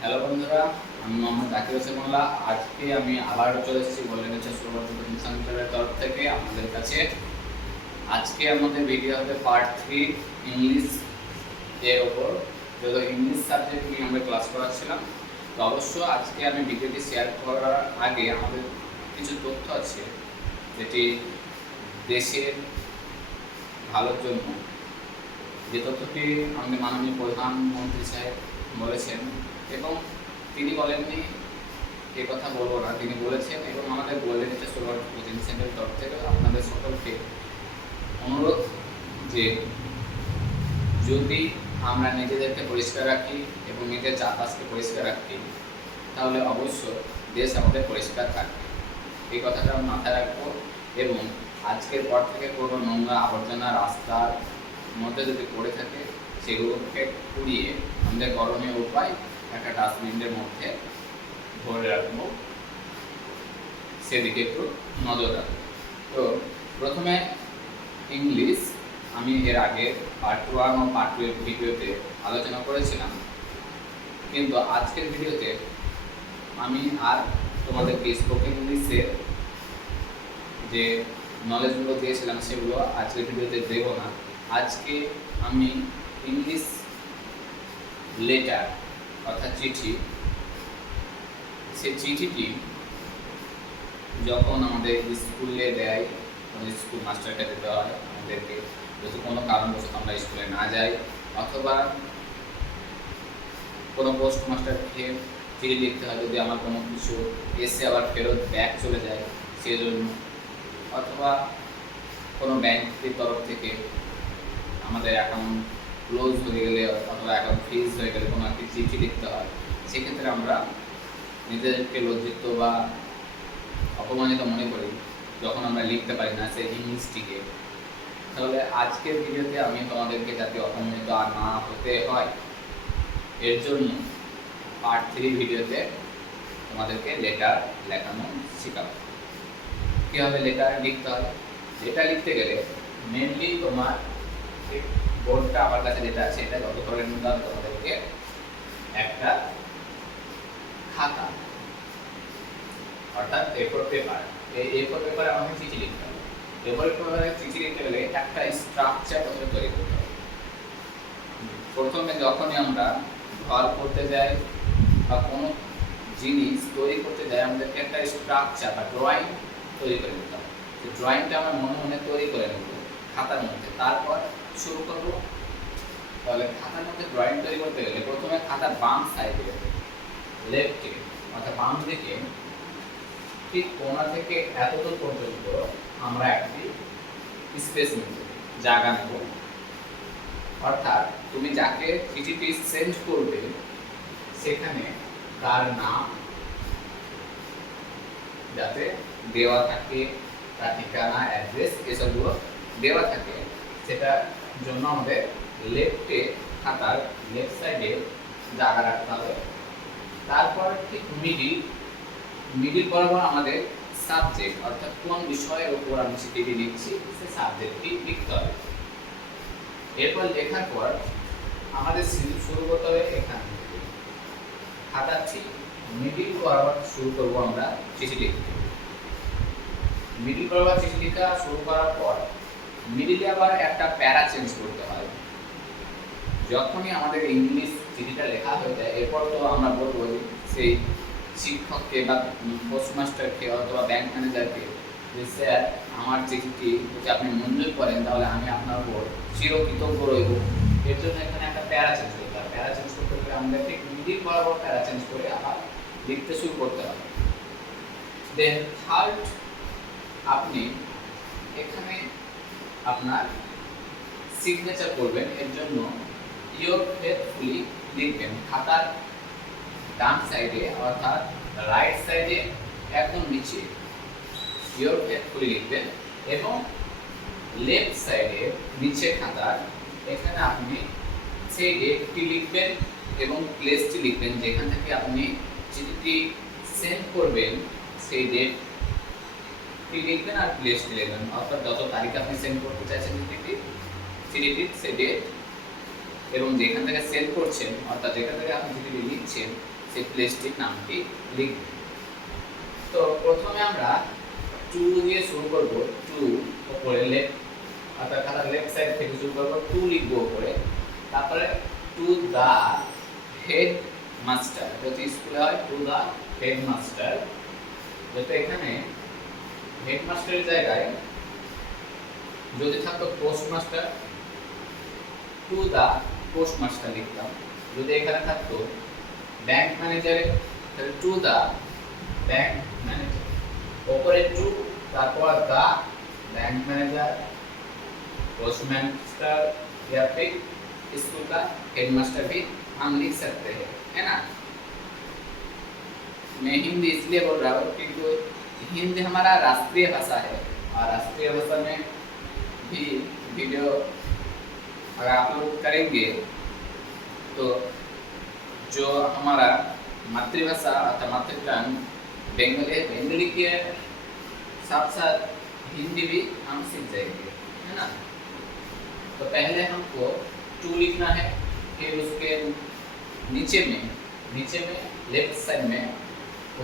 Hello বন্ধুরা, আমি মোহাম্মদ জাকির হোসেন মোল্লা। আজকে আমি আবার চলে এসেছি গোল্ডেন নেচার সুপারভাইজার কোচিং সেন্টারের তরফ থেকে আপনাদের কাছে। আজকে আমাদের ভিডিও হবে পার্ট 3 ইংলিশ এর ওপর। যেহেতু ইংলিশ সাবজেক্ট নিয়ে আমরা ক্লাস করাচ্ছিলাম, তো অবশ্য আজকে আমি ভিডিওটি শেয়ার করার আগে আমাদের কিছু তথ্য আছে যেটি দেশের ভালোর জন্য, যে তথ্যটি আমাদের মাননীয় প্রধানমন্ত্রী সাহেব বলেছেন, এবং তিনি বলেননি এ কথা বলবো না, তিনি বলেছেন। এবং আমাদের গোল্ডেন নেচার সুপারভাইজার কোচিং সেন্টারের তরফ থেকে আপনাদের সকলকে অনুরোধ যে যদি আমরা নিজেদেরকে পরিষ্কার রাখি এবং নিজের চারপাশকে পরিষ্কার রাখি, তাহলে অবশ্য দেশ আমাদের পরিষ্কার থাকবে। এই কথাটা আমরা মাথায় রাখবো। এবং আজকের পর থেকে কোনো নোংরা আবর্জনা রাস্তার মধ্যে যদি পড়ে থাকে, সেগুলোকে কুড়িয়ে আমাদের করণীয় উপায় একটা ডাস্টবিনের মধ্যে ধরে রাখবো, সেদিকে একটু নজর রাখবো। তো প্রথমে ইংলিশ, আমি এর আগে পার্ট 1 ও পার্ট 2 এর ভিডিওতে আলোচনা করেছিলাম, কিন্তু আজকের ভিডিওতে আমি আর তোমাদেরকে স্পোকেন ইংলিশের যে নলেজগুলো দিয়েছিলাম সেগুলো আজকের ভিডিওতে দেবো না। আজকে আমি ইংলিশ লেটার অর্থাৎ চিঠি, সেই চিঠিটি যখন আমাদের স্কুলে দেয়, স্কুল মাস্টারকে দিতে হয় আমাদেরকে, যদি কোনো কারণবশত আমরা স্কুলে না যাই, অথবা কোনো পোস্ট মাস্টারকে চিঠি লিখতে হয় যদি আমার কোনো কিছু এসে আবার ফেরত ব্যাক চলে যায় সেই জন্য, অথবা কোনো ব্যাংকের তরফ থেকে আমাদের অ্যাকাউন্ট ক্লোজ হয়ে গেলে অথবা অ্যাকাউন্ট ফ্রিজ হয়ে গেলে কোনো একটি চিঠি লিখতে হয়, সেক্ষেত্রে আমরা নিজেদেরকে লজ্জিত বা অপমানিত মনে করি যখন আমরা লিখতে পারি না সেই ইংলিশটিকে। তাহলে আজকের ভিডিওতে আমি তোমাদেরকে যাতে অপমানিত আর না হতে হয়, এর জন্য পার্ট 3 ভিডিওতে তোমাদেরকে লেটার লেখানো শেখাবো। কীভাবে লেটার লিখতে হয়। লেটার লিখতে গেলে মেনলি তোমার বোর্ডটা আমার কাছে যেটা আছে, এটা যত ধরনের তোমাদেরকে একটা খাতা অর্থাৎ A4 পেপার, এই A4 পেপারে আমাকে চিঠি লিখতে হবে। A4 পেপারে চিঠি লিখতে গেলে একটা স্ট্রাকচার প্রথমে তৈরি করতে হবে। প্রথমে যখনই আমরা ঘর করতে যাই বা কোনো জিনিস তৈরি করতে যাই, আমাদেরকে একটা স্ট্রাকচার বা ড্রয়িং তৈরি করে নিতে হবে। সেই ড্রয়িংটা আমরা মনে মনে তৈরি করে নেব খাতার মধ্যে, তারপর শুরু করব। তাহলে খাতার মধ্যে ড্রয়িং তৈরি করতে গেলে প্রথমে খাতার বাম সাইডে লেফটে অর্থাৎ বাম দিকে ঠিক কোণা থেকে এতদূর পর্যন্ত আমরা একটি স্পেস নেব, জায়গা নেব। অর্থাৎ তুমি যাকে চিঠিটি সেন্ড করবে সেখানে তার নাম যাতে দেওয়া থাকে, তার ঠিকানা, অ্যাড্রেস এসবগুলো দেওয়া থাকে, সেটার জন্য আমাদের লেফটে খাতার লেফট সাইডে জায়গা রাখতে হবে। তারপর ঠিক মিডিল বরাবর আমাদের সাবজেক্ট অর্থাৎ কোন বিষয়ের উপর আমি চিঠিটি লিখছি সে সাবজেক্টটি লিখতে হবে। এরপর লেখার পর আমাদের শুরু করতে হবে এখান থেকে, খাতার ঠিক মিডিল বরাবর শুরু করবো আমরা চিঠি লিখতে। মিডিল বরাবর চিঠি লেখা শুরু করার পর মিডিলে আবার একটা প্যারা চেঞ্জ করতে হয়। যখনই আমাদের ইংলিশ চিঠিটা লেখা হয়ে যায়, এরপর তো আমরা বলবো সেই শিক্ষককে বা পোস্টমাস্টারকে অথবা ব্যাংক ম্যানেজারকে যে স্যার আমার চিঠিটি যদি আপনি মঞ্জুর করেন তাহলে আমি আপনার উপর চিরকৃতজ্ঞ রইব। এর জন্য এখানে একটা প্যারা চেঞ্জ করতে হবে। প্যারা চেঞ্জ করতে গেলে আমাদের ঠিক মিডিল বরাবর প্যারা চেঞ্জ করে আবার লিখতে শুরু করতে হবে। দেন থার্ড, আপনি এখানে আপনার সিগনেচার করবেন। এর জন্য ইয়োর ফেথফুলি লিখবেন খাতার ডান সাইডে অর্থাৎ রাইট সাইডে একদম নিচে ইয়োর ফেথফুলি লিখবেন, এবং লেফট সাইডে নিচে খাতার এখানে আপনি সেই ডেটটি লিখবেন এবং প্লেসটি লিখবেন যেখান থেকে আপনি চিঠিটি সেন্ড করবেন, সেই ডেটটি লিখবেন আর প্লেসটি লিখবেন। অর্থাৎ যত তারিখে আপনি সেন্ড করতে চাইছেন চিঠিটির সেই ডেট, এবং যেখান থেকে সেন্ড করছেন অর্থাৎ যেখান থেকে আপনি চিঠিটি লিখছেন সেই প্লেসটির নামটি লিখব। তো প্রথমে আমরা টু দিয়ে শুরু করব। টু উপরে লেফট অর্থাৎ খাতার লেফট সাইড থেকে শুরু করব, টু লিখব উপরে। তারপরে টু দা হেড মাস্টার, যদি স্কুলে হয় টু দা হেড মাস্টার, যেটা এখানে হেডমাস্টারের জায়গায় যদি থাকতো পোস্টমাস্টার, টু দা পোস্টমাস্টার লিখতাম। যদি এখানে থাকতো ব্যাংক ম্যানেজারে, তাহলে টু দা ব্যাংক ম্যানেজার। ওপরে টু, তারপর দা बैंक मैनेजर, पोस्टमास्टर या फिर स्कूल का हेडमास्टर भी हम लिख सकते हैं, है ना। मैं हिंदी इसलिए बोल रहा हूँ क्योंकि हिंदी हमारा राष्ट्रीय भाषा है और राष्ट्रीय भाषा में भी वीडियो अगर अपलोड करेंगे तो जो हमारा मातृभाषा अर्थात मातृटंग बंगाली है, बंगाली के साथ साथ हिंदी भी हम सीख जाएंगे, है ना। तो पहले हमको टू लिखना है, फिर उसके नीचे में लेफ्ट साइड में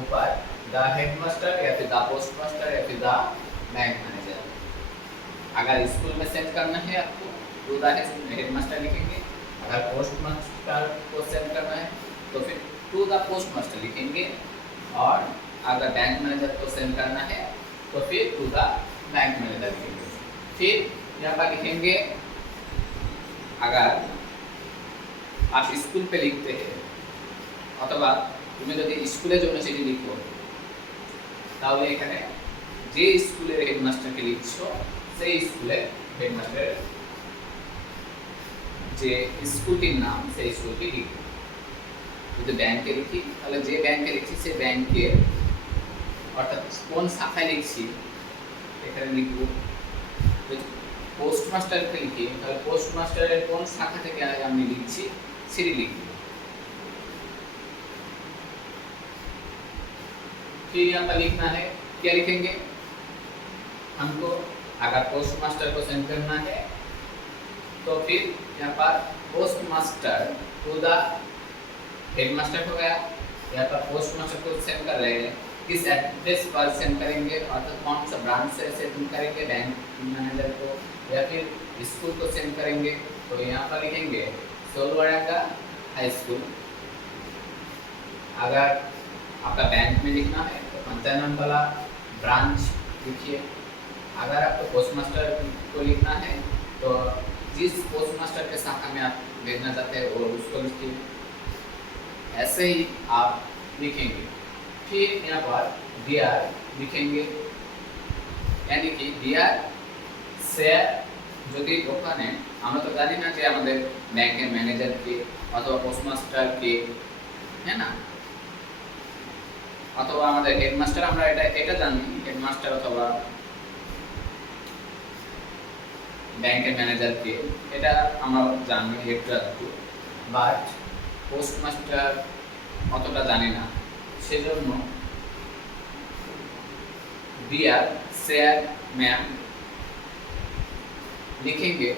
ऊपर द हेडमास्टर या फिर द पोस्टमास्टर या फिर द बैंक मैनेजर। अगर स्कूल में सेंड करना है आपको टू द हेडमास्टर लिखेंगे, अगर पोस्टमास्टर को सेंड करना है तो फिर टू द पोस्टमास्टर लिखेंगे, और अगर बैंक मैनेजर को सेंड करना है तो फिर टू द बैंक मैनेजर लिखेंगे। फिर यहाँ पर लिखेंगे, अगर आप स्कूल पे लिखते हैं अथवा তুমি যদি স্কুলের জন্য সেটি লিখো, তাহলে এখানে যে স্কুলের হেডমাস্টারকে লিখছো সেই স্কুলের হেডমাস্টারের যে স্কুলটির নাম সেই স্কুলটি লিখো। যদি ব্যাংকে লিখি তাহলে যে ব্যাংকে লিখছি সেই ব্যাংকের অর্থাৎ কোন শাখায় লিখছি এখানে লিখব। যদি পোস্টমাস্টারকে লিখি তাহলে পোস্টমাস্টারের কোন শাখা থেকে আমি লিখছি সেটি লিখব। फिर यहाँ पर लिखना है, क्या लिखेंगे हमको, अगर पोस्टमास्टर को सेंड करना है तो फिर यहाँ पर पोस्टमास्टर टू द हेडमास्टर हो गया। यहाँ पर पोस्टमास्टर को सेंड कर रहे हैं, किस एड्रेस पर सेंड करेंगे अर्थात कौन सा ब्रांच से सेंड करेंगे, बैंक मैनेजर को या फिर स्कूल को सेंड करेंगे। तो यहाँ पर लिखेंगे सोलवाड़ा का हाई स्कूल। अगर आपका बैंक में लिखना है तो पंचानन वाला ब्रांच लिखिए। अगर आपको पोस्टमास्टर को लिखना है तो जिस पोस्टमास्टर के शाखा में आप भेजना चाहते हैं वो उसको लिखिए। ऐसे ही आप लिखेंगे। फिर यहाँ पर डियर लिखेंगे, यानी कि डियर স্যার, যদি ওখানে আমরা তো জানি না যে আমাদের ব্যাংকের ম্যানেজার কে অথবা পোস্টমাস্টার কে, হ্যাঁ না, অথবা আমাদের হেডমাস্টার, আমরা এটা জানি হেডমাস্টার অথবা ব্যাংকের ম্যানেজার কে, এটা আমরা জানি একটু, বাট পোস্টমাস্টার অতটা জানি না। সেজন্য ডিয়ার স্যার ম্যাম লিখেंगे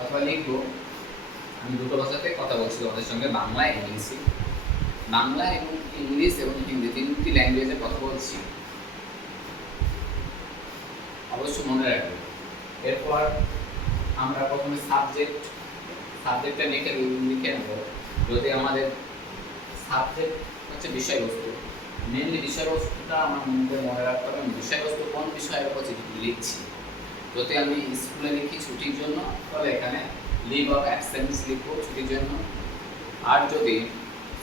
অথবা লিখবো। আমি দুটো ভাষাতে কথা বলছি তোমাদের সঙ্গে, বাংলা ইংলিশে, বাংলা এবং ইংলিশ এবং হিন্দি তিনটি ল্যাঙ্গুয়েজে কথা বলছি, অবশ্যই মনে রাখবে। এরপর আমরা প্রথমে সাবজেক্টটা লিখে নেব। যদি আমাদের সাবজেক্ট হচ্ছে বিষয়বস্তু, মেনলি বিষয়বস্তুটা আমার মনে রাখতে হবে, বিষয়বস্তু কোন বিষয়ের উপর লিখছি। যদি আমি স্কুলে লিখি ছুটির জন্য তাহলে এখানে লিভ অফ অ্যাবসেন্স লিখব ছুটির জন্য। আর যদি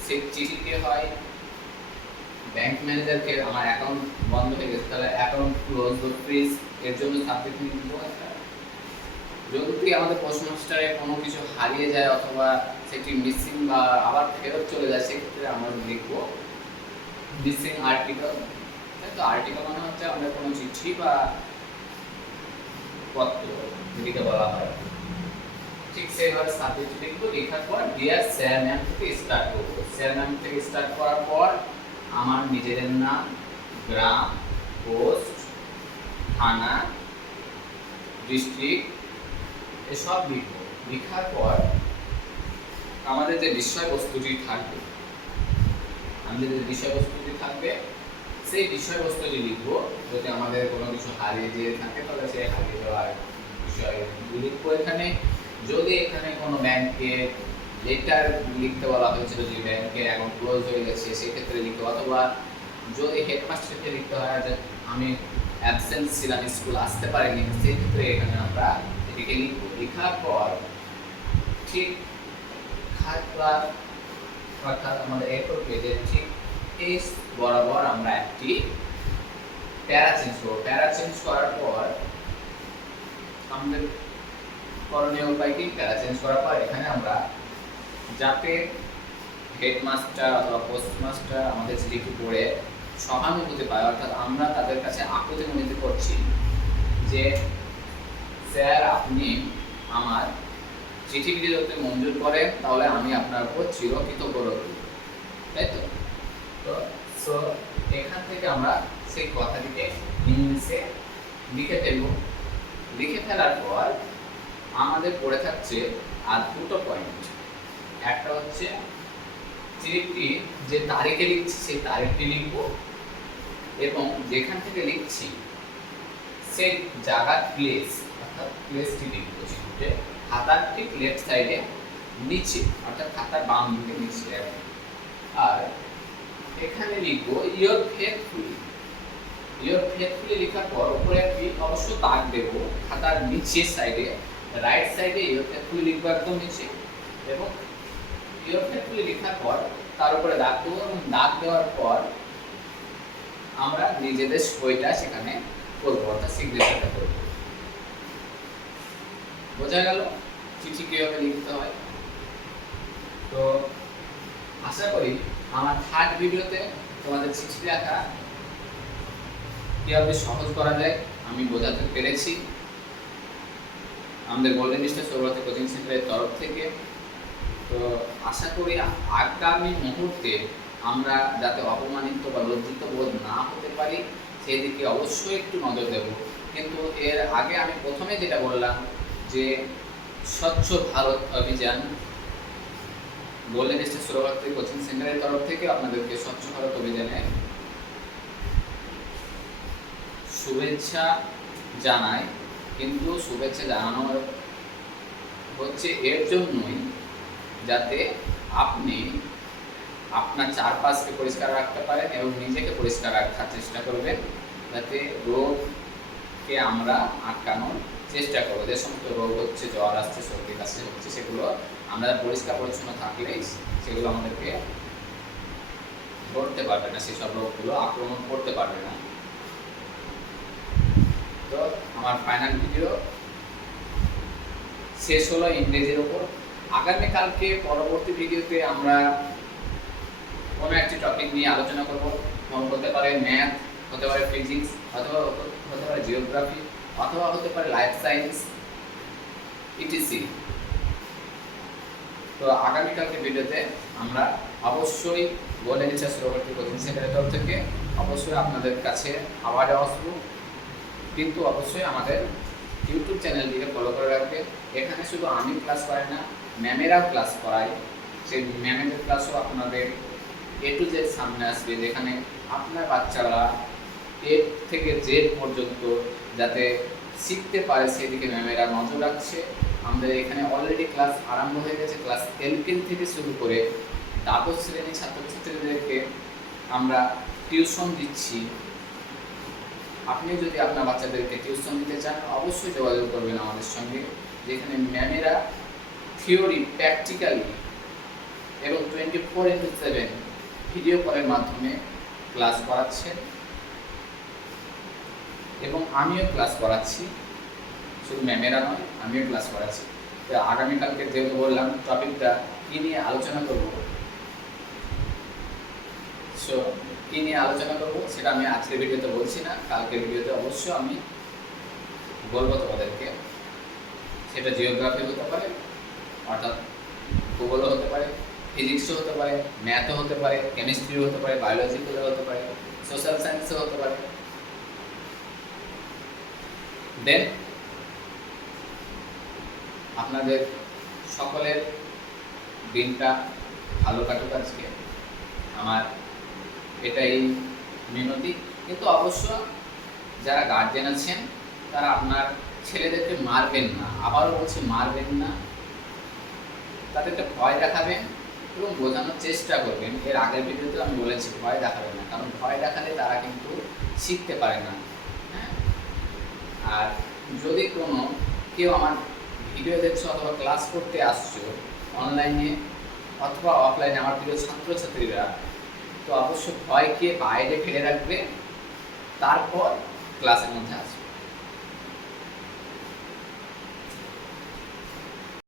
সে চিঠিতে হয় ব্যাংক ম্যানেজারকে আমার অ্যাকাউন্ট বন্ধ হয়ে গেছে তাহলে অ্যাকাউন্ট ক্লোজ বা ফ্রিজ এর জন্য সাবজেক্ট লিখব। যদি আমাদের পোস্টমাস্টারে কোনো কিছু হারিয়ে যায় অথবা সেটি মিসিং বা আবার ফেরত চলে যায় সেক্ষেত্রে আমরা লিখব মিসিং আর্টিকেল। তো আর্টিকেল মানে হচ্ছে আমাদের কোনো চিঠি বা পত্র যেটিকে বলা হয়, ঠিক সেইভাবে সাবজেক্ট লিখবো। লেখার পর ডিয়ার স্যার ম্যাম থেকে স্টার্ট করবো। স্যার ম্যাম থেকে স্টার্ট করার পর আমার নিজেদের নাম, গ্রাম, পোস্ট, থানা, ডিস্ট্রিক্ট এসব লিখবো। লেখার পর আমাদের যে বিষয়বস্তুটি থাকবে আমাদের যে বিষয়বস্তুটি থাকবে সেই বিষয়বস্তুটি লিখবো। যদি আমাদের কোনো কিছু হারিয়ে যেয়ে থাকে তাহলে সেই হারিয়ে যাওয়ার বিষয়গুলি লিখবো এখানে। যদি এখানে কোনো ব্যাংকে লেটার লিখতে বলা হয়েছিল যে ব্যাংকের অ্যাকাউন্ট ক্লোজ হয়ে গেছে সেক্ষেত্রে লিখবো, অথবা যদি হেডমাস্টারকে লিখতে হয় যে আমি অ্যাবসেন্ট ছিলাম, স্কুল আসতে পারিনি, সেক্ষেত্রে এখানে আমরা এটিকে লিখবো। লেখার পর ঠিক খাতা অর্থাৎ আমাদের A4 পেজের ঠিক এই বরাবর আমরা একটি প্যারা চেঞ্জ করবো। প্যারা চেঞ্জ করার পর আমাদের করণীয় উপায় কি? প্যারা চেঞ্জ করার পর এখানে আমরা যাতে হেডমাস্টার অথবা পোস্টমাস্টার আমাদের চিঠিটি পড়ে সহানুভূতি পায়, অর্থাৎ আমরা তাদের কাছে আকুতি মিনতি করছি যে স্যার আপনি আমার চিঠিটি যদি মঞ্জুর করেন তাহলে আমি আপনার উপর চিরকৃতজ্ঞ রইব, তাই তো? তো সো এখান থেকে আমরা সেই কথাটিকে ইংলিশে লিখে ফেলব। লিখে ফেলার পর আমাদের পড়ে থাকছে আর দুটো পয়েন্ট। একটা হচ্ছে চিঠিটি যে তারিখে লিখছি সেই তারিখটি লিখব, এবং যেখান থেকে লিখছি সেই জায়গার প্লেস অর্থাৎ প্লেসটি লিখব চিঠিতে খাতার ঠিক লেফট সাইডে নিচে, অর্থাৎ খাতার বাম দিকে নিচে। আর এখানে লিখবো ইয়োর ফেথফুলি। ইয়োর ফেথফুলি লেখার পর উপরে একটি অবশ্য দাগ দেব খাতার নিচের সাইডে, রাইট সাইডে ইয়োর ফেথফুলি লিখবো একদম নিচে, এবং ইয়োর ফেথফুলি লেখার পর তার উপরে দাগ দেবো, এবং দাগ দেওয়ার পর আমরা নিজেদের সইটা সেখানে করবো, অর্থাৎ সিগনেচারটা করবো। বোঝা গেল চিঠি কিভাবে লিখতে হয়? তো আশা করি আমার থার্ড ভিডিওতে তোমাদের চিঠি লেখা কিভাবে সহজ করা যায় আমি বোঝাতে পেরেছি আমাদের গোল্ডেন স্টার সৌরভারতী কোচিং সেন্টারের তরফ থেকে। তো আশা করি আগামী মুহূর্তে আমরা যাতে অপমানিত বা লজ্জিত বোধ না হতে পারি সেই দিকে অবশ্যই একটু নজর দেব। কিন্তু এর আগে আমি প্রথমে যেটা বললাম যে স্বচ্ছ ভারত অভিযান গোল্ডেন স্টার সৌরভারতী কোচিং সেন্টারের তরফ থেকে আপনাদেরকে স্বচ্ছ ভারত অভিযানে শুভেচ্ছা জানাই। কিন্তু শুভেচ্ছা জানানো হচ্ছে এর জন্যই যাতে আপনি আপনার চারপাশকে পরিষ্কার রাখতে পারেন এবং নিজেকে পরিষ্কার রাখার চেষ্টা করবেন, যাতে রোগকে আমরা আটকানোর চেষ্টা করবো। যে সমস্ত রোগ হচ্ছে, জ্বর আসছে, সর্দি কাশি হচ্ছে, সেগুলো আমরা পরিষ্কার পরিচ্ছন্ন থাকলেই সেগুলো আমাদেরকে ধরতে পারবে না, সেসব রোগগুলো আক্রমণ করতে পারবে না। তো আমার ফাইনাল ভিডিও শেষ হলো ইংরেজির ওপর। আগামীকালকে পরবর্তী ভিডিওতে আমরা কোনো একটি টপিক নিয়ে আলোচনা করব। হতে পারে ম্যাথ, হতে পারে ফিজিক্স, অথবা হতে পারে জিওগ্রাফি, অথবা হতে পারে লাইফ সায়েন্স, ইটিসি। তো আগামীকালকে ভিডিওতে আমরা অবশ্যই গোল্ডেন স্টার সৌরভারতী কোচিং সেন্টারের তরফ থেকে অবশ্যই আপনাদের কাছে আবারও আসবো। কিন্তু অবশ্যই আমাদের ইউটিউব চ্যানেলটিকে ফলো করে রাখবেন। এখানে শুধু আমি ক্লাস করাই না, ম্যামেরাও ক্লাস করাই। সেই ম্যামেদের ক্লাসও আপনাদের A to Z সামনে আসবে, যেখানে আপনার বাচ্চারা A থেকে Z পর্যন্ত যাতে শিখতে পারে সেদিকে ম্যামেরা নজর রাখছে। আমাদের এখানে অলরেডি ক্লাস আরম্ভ হয়ে গেছে। ক্লাস LKG থেকে শুরু করে দ্বাদশ শ্রেণীর ছাত্রছাত্রীদেরকে আমরা টিউশন দিচ্ছি। আপনি যদি আপনার বাচ্চাদেরকে টিউশন দিতে চান অবশ্যই যোগাযোগ করবেন আমাদের সঙ্গে, যেখানে ম্যামেরা থিওরি, প্র্যাকটিক্যালি এবং 24/7 ভিডিও কলের মাধ্যমে ক্লাস করাচ্ছেন, এবং আমিও ক্লাস করাচ্ছি। শুধু ম্যামেরা নয়, আমিও ক্লাস করাচ্ছি। তো আগামীকালকে যেহেতু বললাম টপিকটা কী নিয়ে আলোচনা করব, সো কী নিয়ে আলোচনা করব সেটা আমি আজকের ভিডিওতে বলছি না, কালকের ভিডিওতে অবশ্যই আমি বলবো তোমাদেরকে। সেটা জিওগ্রাফি হতে পারে, অর্থাৎ ভূগোলও হতে পারে, ফিজিক্সও হতে পারে, ম্যাথও হতে পারে, কেমিস্ট্রিও হতে পারে, বায়োলজিক্যালও হতে পারে, সোশ্যাল সায়েন্সও হতে পারে। দেন আপনাদের সকলের দিনটা ভালো কাটুক। আজকে আমার এটাই মিনতি। কিন্তু অবশ্য যারা গার্জেন আছেন তারা আপনার ছেলেদেরকে মারবেন না, আবারও বলছি মারবেন না, তাদেরকে ভয় দেখাবেন এবং বোঝানোর চেষ্টা করবেন। এর আগের ভিডিওতে আমি বলেছি ভয় দেখাবেন না, কারণ ভয় দেখালে তারা কিন্তু শিখতে পারে না। হ্যাঁ, আর যদি কোনো কেউ আমার ভিডিও দেখছো অথবা ক্লাস করতে আসছো অনলাইনে অথবা অফলাইনে, আমার প্রিয় ছাত্রছাত্রীরা, তো অবশ্যই ভয়কে বাইরে ফেলে রাখবে, তারপর ক্লাসের মধ্যে আসবে।